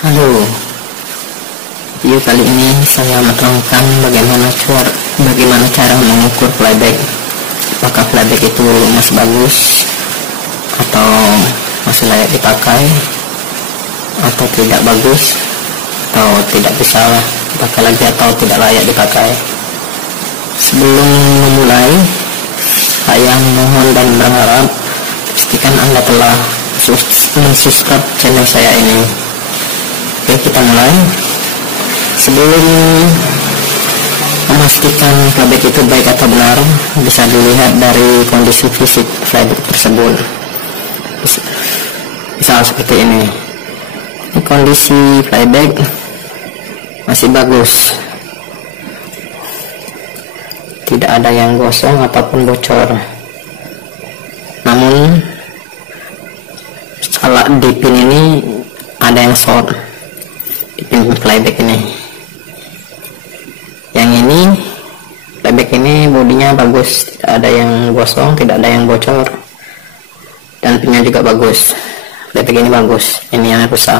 Halo, video kali ini saya menerangkan bagaimana cara mengukur playback. Apakah playback itu masih bagus atau masih layak dipakai, atau tidak bagus, atau tidak bisa dipakai lagi, atau tidak layak dipakai. Sebelum memulai, saya mohon dan berharap pastikan Anda telah subscribe channel saya ini. Oke, kita mulai. Sebelum memastikan playback itu baik atau benar, bisa dilihat dari kondisi fisik playback tersebut. Misal seperti ini. Ini kondisi playback masih bagus, tidak ada yang gosong ataupun bocor. Namun salah di pin ini ada yang short, di pin playback ini. Yang ini playback ini bodinya bagus, tidak ada yang gosong, tidak ada yang bocor, dan pinnya juga bagus. Playback ini bagus, ini yang rusak.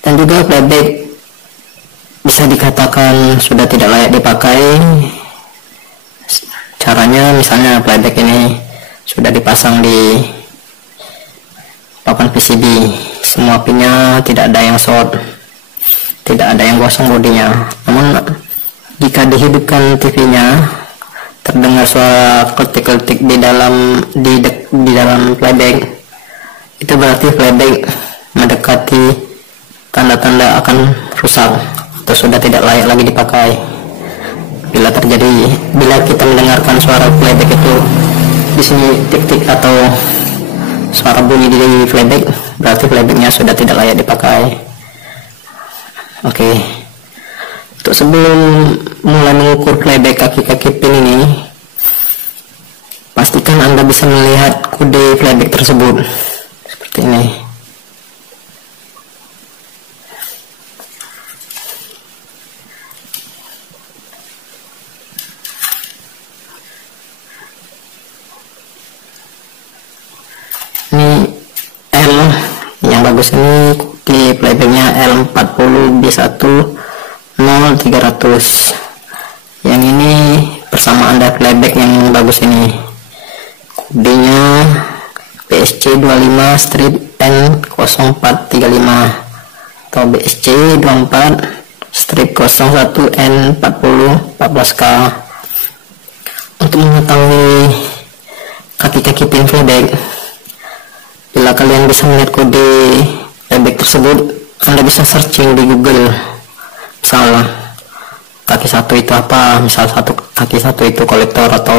Dan juga playback bisa dikatakan sudah tidak layak dipakai. Caranya misalnya playback ini sudah dipasang di papan PCB, semua pinnya tidak ada yang short, tidak ada yang gosong bodinya. Namun jika dihidupkan TV-nya, terdengar suara kletik-kletik di dalam playback, itu berarti playback mendekati tanda-tanda akan rusak atau sudah tidak layak lagi dipakai. Bila kita mendengarkan suara playback itu di sini tik-tik atau suara bunyi di playback, berarti playbacknya sudah tidak layak dipakai. Oke. Untuk sebelum mulai mengukur playback kaki-kaki pin ini, pastikan Anda bisa melihat kode playback tersebut seperti ini. Ini L yang bagus ini di playbacknya L40B10300. Yang ini persamaan dari playback yang bagus ini, kodenya BSC25-N0435 atau BSC24-01N4014K. Untuk mengetahui kaki-kaki pin playback, bila kalian bisa melihat kode playback tersebut, Anda bisa searching di Google. Misal kaki satu itu apa, misal kaki satu itu kolektor atau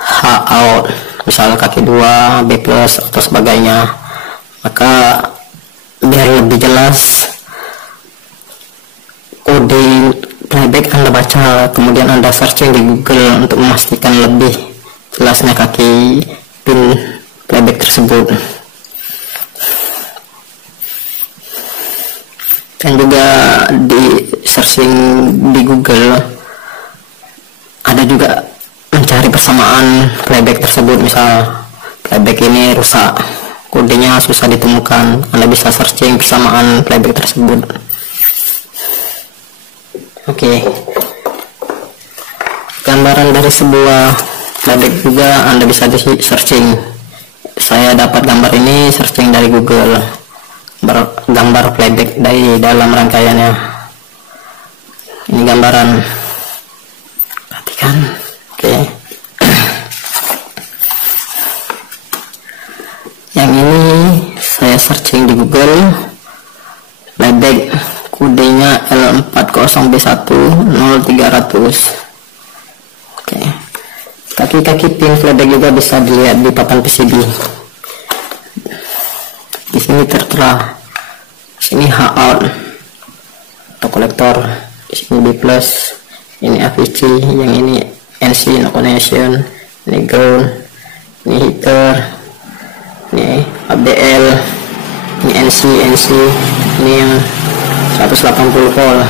H out, misal kaki 2 B plus atau sebagainya. Maka biar lebih jelas kode playback Anda baca, kemudian Anda searching di Google untuk memastikan lebih jelasnya kaki pin playback tersebut. Dan juga di searching di Google ada juga mencari persamaan playback tersebut. Misal playback ini rusak, kodenya susah ditemukan, Anda bisa searching persamaan playback tersebut. Oke. Gambaran dari sebuah playback juga Anda bisa di searching. Saya dapat gambar ini searching dari Google, gambar playback dari dalam rangkaiannya. Ini gambaran, perhatikan. Oke. Yang ini saya searching di Google, playback kodenya L40B10300. Oke. Kaki-kaki pin playback juga bisa dilihat di papan PCB. Di sini tertera, sini H out atau kolektor, di sini B plus, ini AVC, yang ini NC no connection, ini ground, ini heater, ini ABL, ini NC, ini yang 180 volt.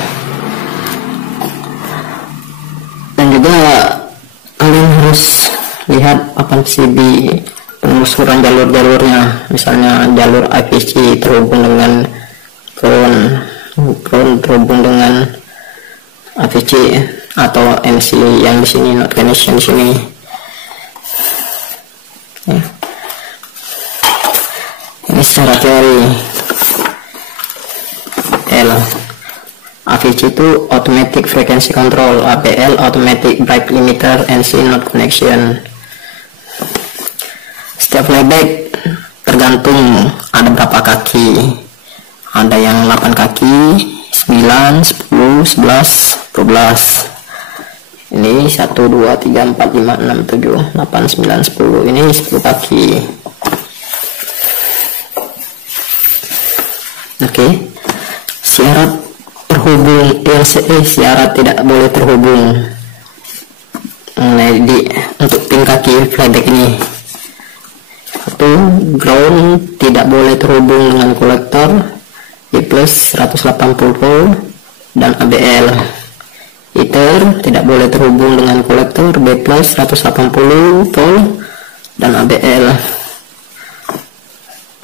Dan juga kalian harus lihat papan PCB penelusuran jalur-jalurnya, misalnya jalur IPC terhubung dengan ground terhubung dengan AVC atau NC yang di sini, not connection di sini. Ya. Ini secara teori. AVC itu automatic frequency control, ABL automatic bright limiter, NC not connection. Setiap playback tergantung ada berapa kaki, ada yang 8 kaki, 9, 10, 11, 12. Ini 1, 2, 3, 4, 5, 6, 7, 8, 9, 10. Ini 10 kaki. Oke. Syarat terhubung syarat tidak boleh terhubung untuk pin kaki playback ini. Satu, ground tidak boleh terhubung dengan kolektor B plus 180 volt dan ABL. Heater tidak boleh terhubung dengan kolektor B plus 180 volt dan ABL.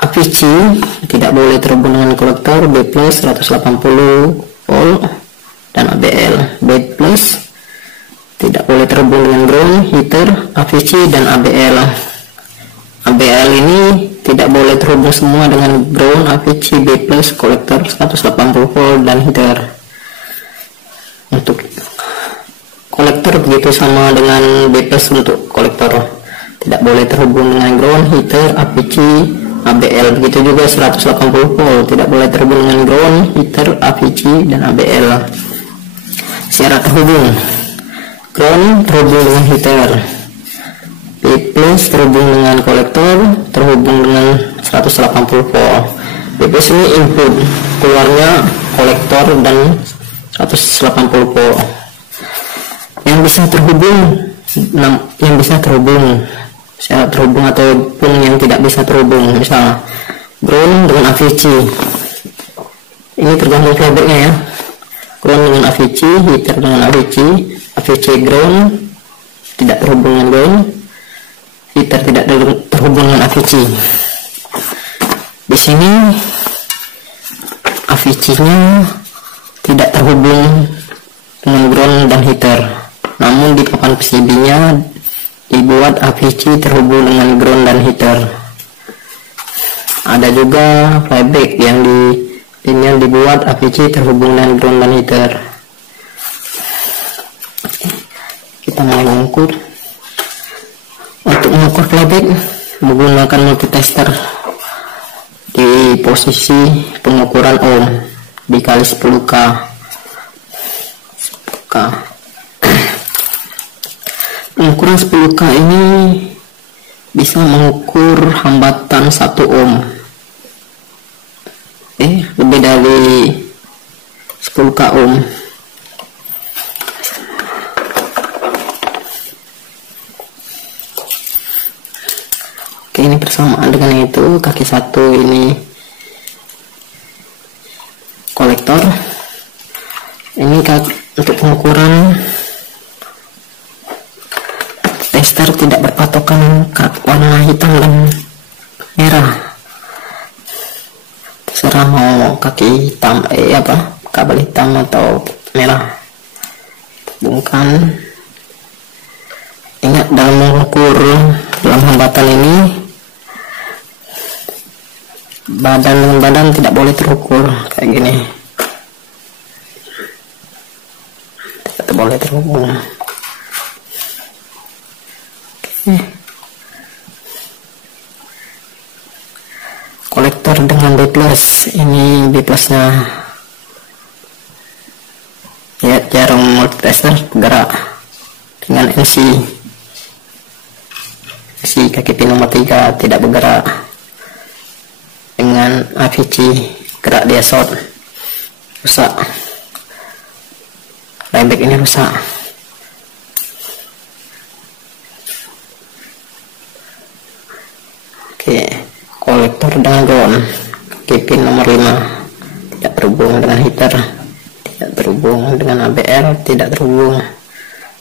AVC tidak boleh terhubung dengan kolektor B plus 180 volt dan ABL. B plus tidak boleh terhubung dengan ground, heater, AVC dan ABL. ABL ini tidak boleh terhubung semua dengan ground, AVC, B plus, kolektor 180 volt dan heater. Untuk kolektor begitu sama dengan B plus untuk kolektor, tidak boleh terhubung dengan ground, heater, AVC, ABL. Begitu juga 180 volt tidak boleh terhubung dengan ground, heater, AVC dan ABL. Syarat terhubung: ground terhubung dengan heater, B plus terhubung dengan kolektor, terhubung dengan 180 volt. B plus ini input, keluarnya kolektor dan 180 volt. Yang bisa terhubung, syarat terhubung ataupun yang tidak bisa terhubung, misal ground dengan AVC. Ini tergantung playbacknya ya. Ground dengan AVC, heater dengan AVC, AVC ground tidak terhubung dengan ground, heater tidak terhubung dengan AVC. Di sini AVC-nya tidak terhubung dengan ground dan heater, namun di papan PCB-nya dibuat AVC terhubung dengan ground dan heater. Ada juga playback yang dibuat AVC terhubung dengan ground dan heater. Kita mulai mengukur. Untuk mengukur playback menggunakan multitester di posisi pengukuran ohm dikali 10K. Pengukuran 10K ini bisa mengukur hambatan 1 ohm. Lebih dari 10K ohm. Oke, ini persamaan dengan itu. Kaki 1 ini kolektor. Ini untuk pengukuran tester tidak berpatokan warna hitam dan merah, terserah mau kaki hitam kabel hitam atau merah. Hubungkan. Ingat, dalam mengukur dalam hambatan ini badan dengan badan tidak boleh terukur kayak gini, tidak boleh terhubung. Kolektor dengan B plus, ini B plusnya ya, jarum multitester bergerak dengan NC kaki pin nomor 3 tidak bergerak. Dengan AVC gerak dia short, rusak, playback ini rusak. Oke, kolektor dengan ground, kaki pin nomor 5 tidak terhubung dengan heater, tidak terhubung dengan ABL, tidak terhubung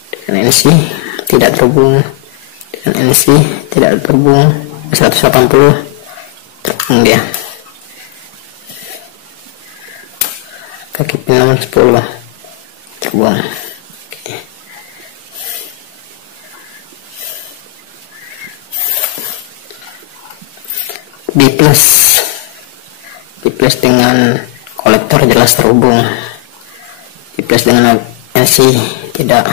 dengan NC, tidak terhubung dengan NC, tidak terhubung 180 terhubung dia. Kaki pin nomor 10 terhubung. Oke. B plus dengan kolektor jelas terhubung. B plus dengan NC tidak.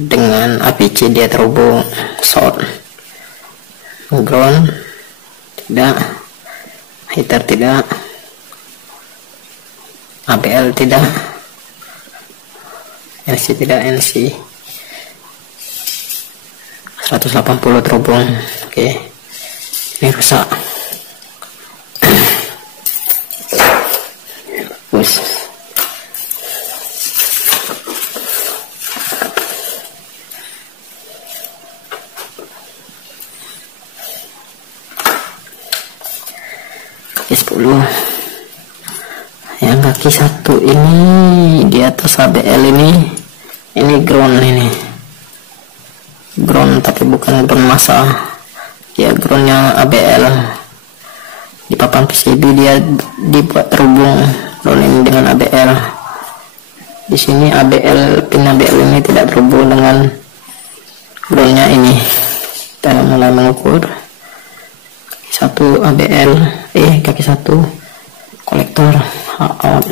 Dengan APC dia terhubung. Short. Ground tidak. Heater tidak. ABL tidak. NC tidak. NC 180 terhubung. Oke. Ini rusak. Bagus. Kaki 10. Yang kaki 1 ini di atas ABL ini ground, ini ground tapi bukan ground massa. Ya, groundnya ABL. Di papan PCB dia dibuat terhubung ground ini dengan ABL. Di sini ABL, pin ABL ini tidak terhubung dengan groundnya ini. Kita mulai mengukur. Kaki 1 ABL, kaki 1 kolektor out.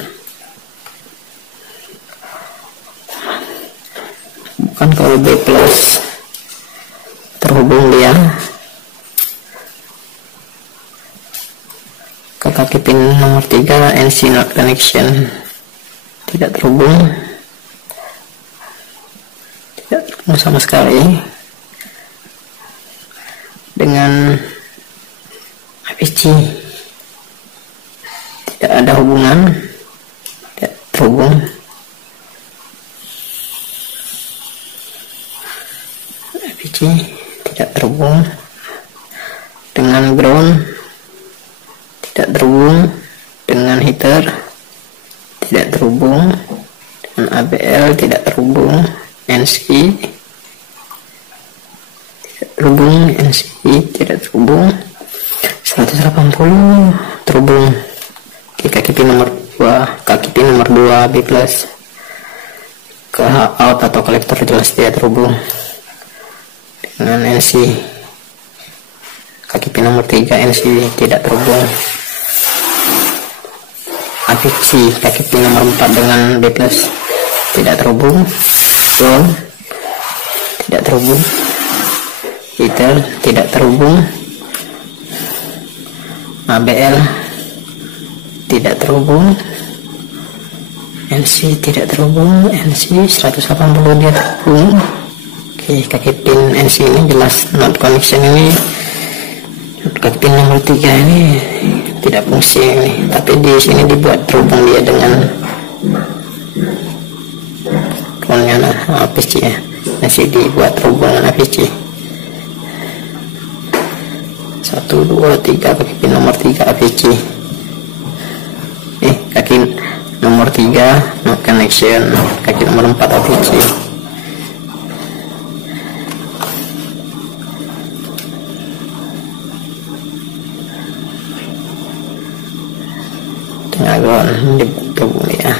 Bukan kalau B plus terhubung dia. Ke kaki pin nomor 3 NC not connection, tidak terhubung sama sekali dengan APC, tidak ada hubungan, tidak terhubung. APC tidak terhubung dengan ground, tidak terhubung dengan heater, tidak terhubung dengan ABL, tidak terhubung NC, tidak terhubung NC, tidak terhubung 180 terhubung. Oke, kaki pin nomor 2 B plus ke out atau kolektor jelas dia terhubung dengan NC. Kaki pin nomor 3 NC tidak terhubung. APC kaki pin nomor 4 dengan B plus tidak terhubung. Ground tidak terhubung. Heater tidak terhubung. ABL tidak terhubung. NC tidak terhubung. NC 180 dia terhubung. Oke, kaki pin NC ini jelas not connection. Ini kaki pin nomor 3 ini tidak fungsi ini, tapi di sini dibuat terhubung dia dengan groundnya APC ya. Masih dibuat terhubung dengan APC. 1, 2, 3 kaki pin nomor 3 APC. Kaki nomor 3 not connection, kaki nomor 4 APC. Ground digabung ya.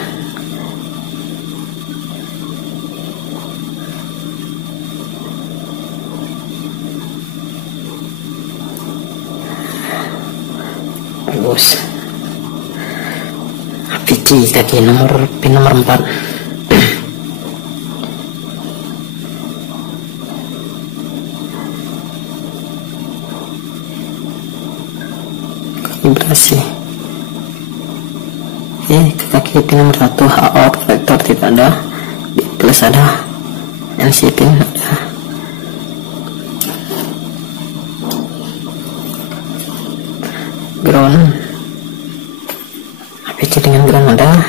Bagus. APC kaki pin nomor 4. Vibrasi. Kaki pin nomor 1 out kolektor tidak ada. B plus ada. NC pin ada. Ground. APC dengan ground ada.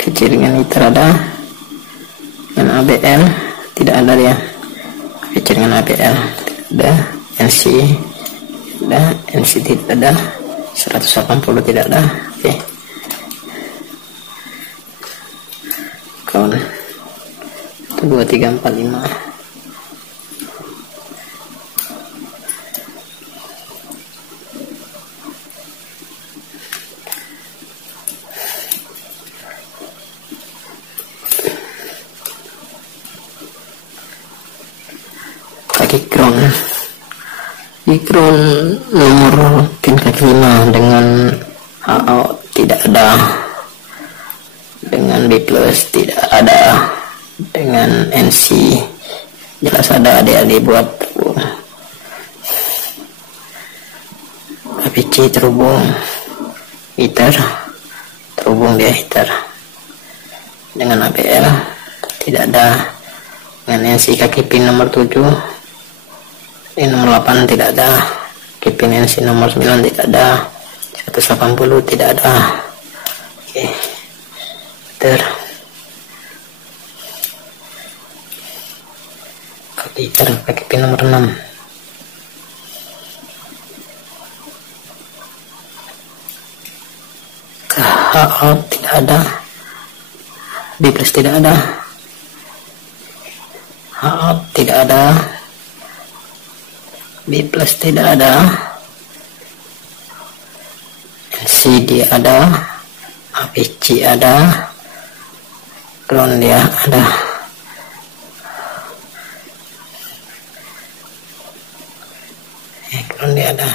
APC dengan heater ada. Dengan ABL tidak ada dia. APC dengan ABL tidak ada. NC ada. NC tidak ada. 180 tidak ada. Oke. Ground 1, 2, 3, 4, 5. di ground nomor pin kaki 5 dengan HO tidak ada, dengan B plus tidak ada, dengan NC jelas ada, adik-adik buat APC terhubung heater, terhubung dia heater, dengan ABL tidak ada, dengan NC kaki pin nomor 7, ini nomor 8 tidak ada, kaki pin NC nomor 9 tidak ada, 180 tidak ada. Oke, heater kaki pin nomor 6, HO tidak ada, B plus tidak ada, HO tidak ada, B plus tidak ada, NCD ada, APC ada, ground dia ada, ground dia ada,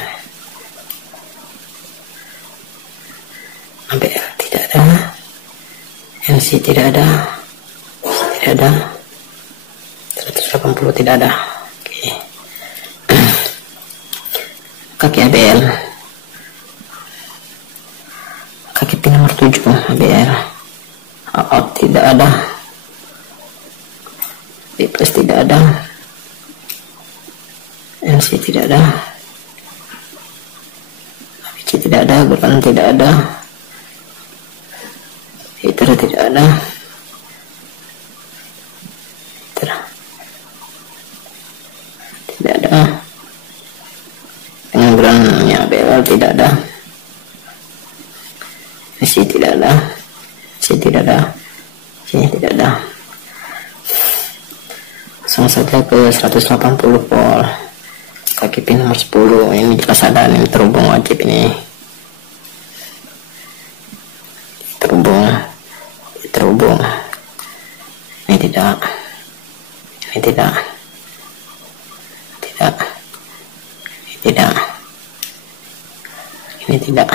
ABL tidak ada, NC tidak ada, tidak ada, 180 tidak ada. Oke. Kaki ABL, kaki pin nomor 7 ABL, out tidak ada, B plus tidak ada, NC tidak ada, APC tidak ada, ground tidak ada, heater tidak ada, heater tidak ada, dengan groundnya ABL tidak ada, NC tidak ada, C tidak ada, C tidak ada. Langsung saja ke 180 volt kaki pin nomor 10, ini jelas ada, ini terhubung wajib, ini terhubung, ini tidak, ini tidak, tidak, ini tidak, ini tidak,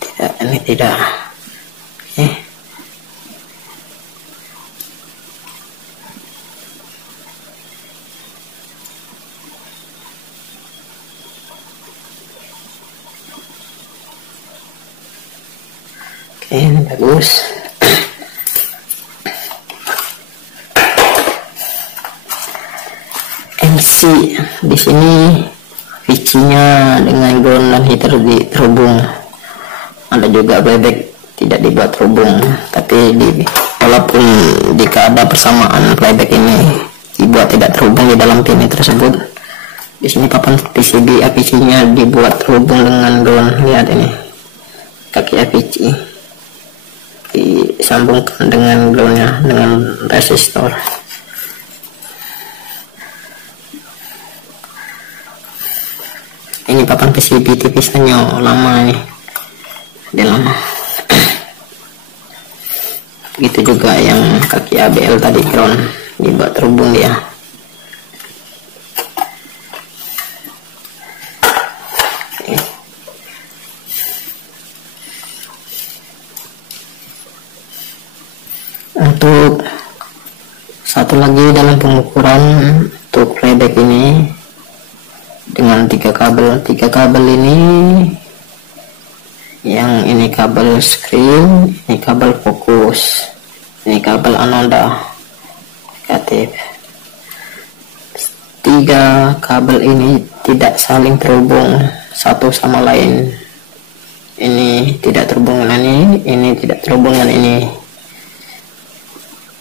tidak, ini tidak. Ini bagus. MC di sini VC-nya dengan ground dan heater terhubung. Ada juga playback tidak dibuat terhubung, tapi walaupun jika ada persamaan playback ini dibuat tidak terhubung di dalam pin tersebut, di sini papan PCB APC-nya dibuat terhubung dengan ground. Lihat ini kaki APC disambungkan dengan groundnya dengan resistor. Ini papan PCB tipisannya lama ini, dia lama. Begitu juga yang kaki ABL tadi ground dibuat terhubung dia. Untuk satu lagi dalam pengukuran untuk playback ini dengan tiga kabel ini, yang ini kabel screen, ini kabel fokus, ini kabel anoda negatif. Tiga kabel ini tidak saling terhubung satu sama lain. Ini tidak terhubung dengan ini tidak terhubung dengan ini.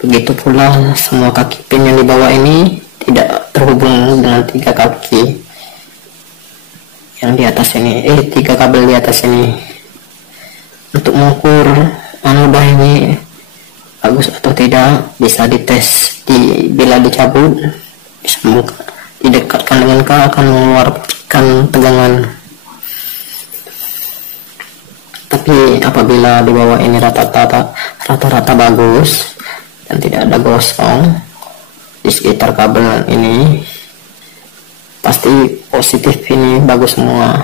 Begitu pula semua kaki pin yang di bawah ini tidak terhubung dengan tiga kaki yang di atas ini, tiga kabel di atas ini. Untuk mengukur anoda ini bagus atau tidak bisa dites bila dicabut, didekatkan dengan K akan mengeluarkan tegangan. Tapi apabila di bawah ini rata-rata bagus, dan tidak ada gosong di sekitar kabel ini. Pasti positif, ini bagus semua.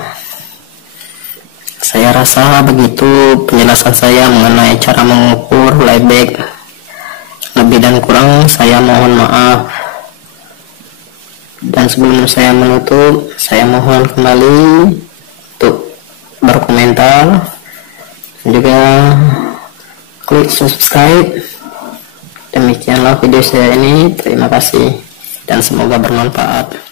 Saya rasa begitu penjelasan saya mengenai cara mengukur flyback. Lebih dan kurang saya mohon maaf. Dan sebelum saya menutup, saya mohon kembali untuk berkomentar dan juga klik subscribe. Demikianlah video saya ini. Terima kasih dan semoga bermanfaat.